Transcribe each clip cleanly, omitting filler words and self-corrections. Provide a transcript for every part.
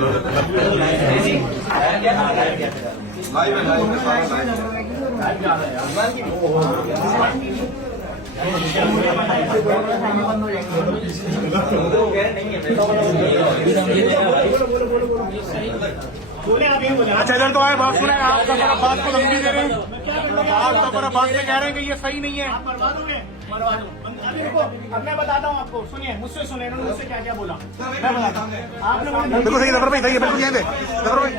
अच्छा इधर तो आए बात सुने, आप बात को लंबी दे रहे हैं, आप बात में कह रहे हैं कि ये सही नहीं है। अभी रुको, अब मैं बताता हूँ आपको, सुनिए मुझसे, सुनिए इन्होंने मुझसे क्या क्या बोला, मैं बताता हूँ आपने। बिल्कुल सही जफर भाई, सही है, बिल्कुल यहाँ पे जफर भाई।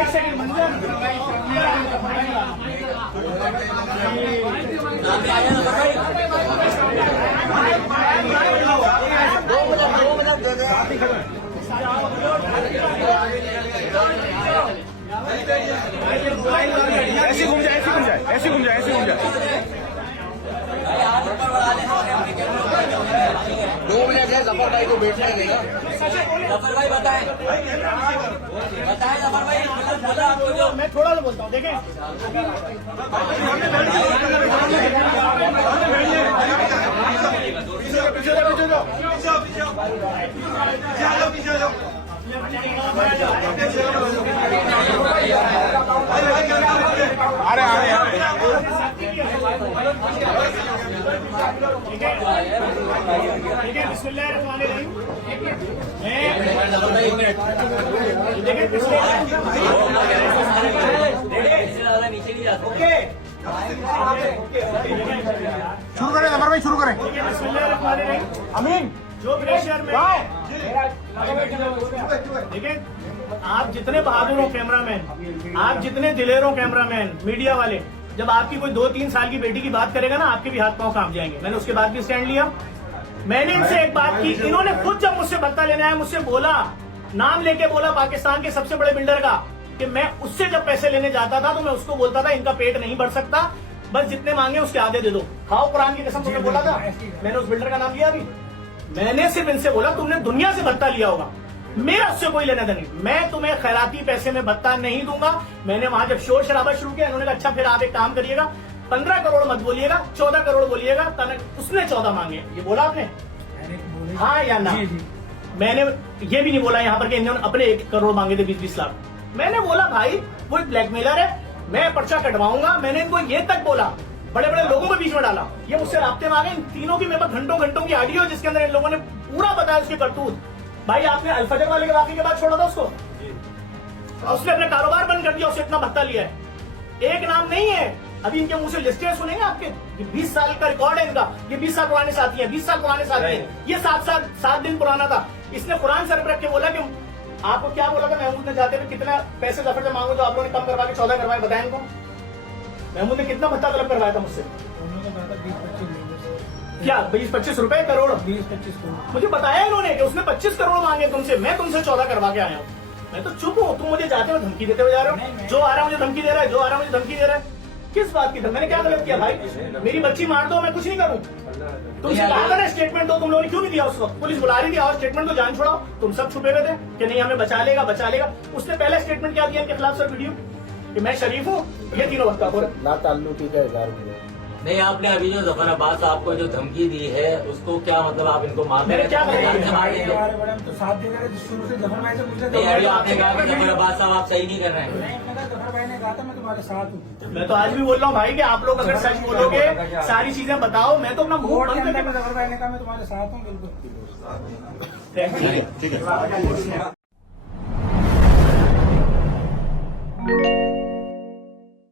एक सेकंड मंजर, ऐसे घूम जाए, ऐसे घूम जाए, ऐसे घूम जाए, ऐसे घूम जाए। 2 मिनट है जफर भाई को बैठने देगा। जफर भाई बताएं जफर भाई, बोला आपको जो मैं थोड़ा सा बोलता हूँ, देखें अरे ठीक है, बिस्मिल्लाहिर्रहमानिर्रहीम। देखिए शुरू करें जफर भाई, शुरू करें। बिस्मिल्लाहिर्रहमानिर्रहीम। अमीन जो प्रेशर में देखिए, आप जितने बहादुर हो कैमरामैन, आप जितने दिलेर हो कैमरामैन, मीडिया वाले, जब आपकी कोई 2-3 साल की बेटी की बात करेगा ना, आपके भी हाथ पांव कांप जाएंगे। मैंने उसके बाद भी स्टैंड लिया। मैंने इनसे एक बात की, इन्होंने खुद जब मुझसे भत्ता लेने आया मुझसे बोला, नाम लेके बोला पाकिस्तान के सबसे बड़े बिल्डर का, कि मैं उससे जब पैसे लेने जाता था तो मैं उसको बोलता था इनका पेट नहीं बढ़ सकता, बस जितने मांगे उसके आधे दे दो। खाओ कुरान की कसम, तुमने बोला था। मैंने उस बिल्डर का नाम लिया अभी, मैंने सिर्फ इनसे बोला तुमने दुनिया से भत्ता लिया होगा, मेरा उससे कोई लेना देना नहीं, मैं तुम्हें खैराती पैसे में भत्ता नहीं दूंगा। मैंने वहां जब शोर शराबा शुरू किया, इन्होंने कहा अच्छा फिर आप एक काम करिएगा, 15 करोड़ मत बोलिएगा, 14 करोड़ बोलिएगा। उसने 14 मांगे, ये बोला आपने हाँ या ना? मैंने ये भी नहीं बोला यहाँ पर कि इन्होंने अपने 1 करोड़ मांगे थे, 20-20 लाख। मैंने बोला भाई वो एक ब्लैकमेलर है, मैं पर्चा कटवाऊंगा। मैंने इनको ये तक बोला, बड़े बड़े लोगों को बीच में डाला, ये मुझसे राब्ते में आ गए। इन तीनों की मेरे पास घंटों की ऑडियो, जिसके अंदर इन लोगों ने पूरा बताया उसके करतूत। भाई आपने अल-फजर वाले के वाकये के बाद छोड़ा था उसको, उसने अपना कारोबार बंद कर दिया, उससे इतना भत्ता लिया है। एक नाम नहीं है, अभी इनके मुंह से लिस्टें सुनेंगे आपके, 20 साल का रिकॉर्ड है इनका, ये 20 साल पुराने साथी हैं, 20 साल पुराने साथी हैं, ये 7 दिन पुराना था। इसने कुरान सर पर रख के बोला कि आपको क्या बोला था महमूद ने, जाते हुए कितना पैसे जफर से मांगो, जो आप लोगों ने कम करवा के 14 करवाए, बताएं इनको। महमूद ने कितना भत्ता तलब करवाया था मुझसे? क्या 20-25 रुपए करोड़? 20-25 करोड़ मुझे बताया इन्होंने कि उसने 25 करोड़ मांगे तुमसे, मैं तुमसे 14 करवा के आया हूँ। मैं तो चुप हूँ, तुम मुझे जाते हुए धमकी देते हुए जा रहे हो। जो आ रहा है मुझे धमकी दे रहा है, जो आ रहा है मुझे धमकी दे रहा है। किस बात की? मैंने क्या गलत किया भाई? मेरी बच्ची मार दो, मैं कुछ नहीं करूँ। तुमसे कहा था ना स्टेटमेंट दो, तुम लोगों ने क्यों नहीं दिया? उस वक्त पुलिस बुला रही थी, और स्टेटमेंट तो जान छोड़ाओ। तुम सब छुपे हुए थे कि नहीं हमें बचा लेगा बचा लेगा। उसने पहला स्टेटमेंट क्या दिया इनके खिलाफ सर, वीडियो कि मैं शरीफ हूँ, ये तीनों वक्त ना ताल्लुकी का इजहार किया। नहीं, आपने अभी जो जफर अब्बास आपको जो धमकी दी है उसको क्या मतलब, आप इनको मार मैंने क्या तो साथ दे रहे शुरू से जफर भाई से पूछा। नहीं, अभी आपने कहा कि जफर अब्बास साहब आप सही नहीं कर रहे हैं। जफर भाई ने कहा था मैं तुम्हारे साथ हूँ। मैं तो आज भी बोल रहा हूँ भाई कि आप लोग अगर सच बोलोगे, सारी चीजें बताओ, मैं तो अपना मुंह बंद करके जफर भाई ने कहा मैं तुम्हारे साथ हूँ, बिल्कुल। ठीक है।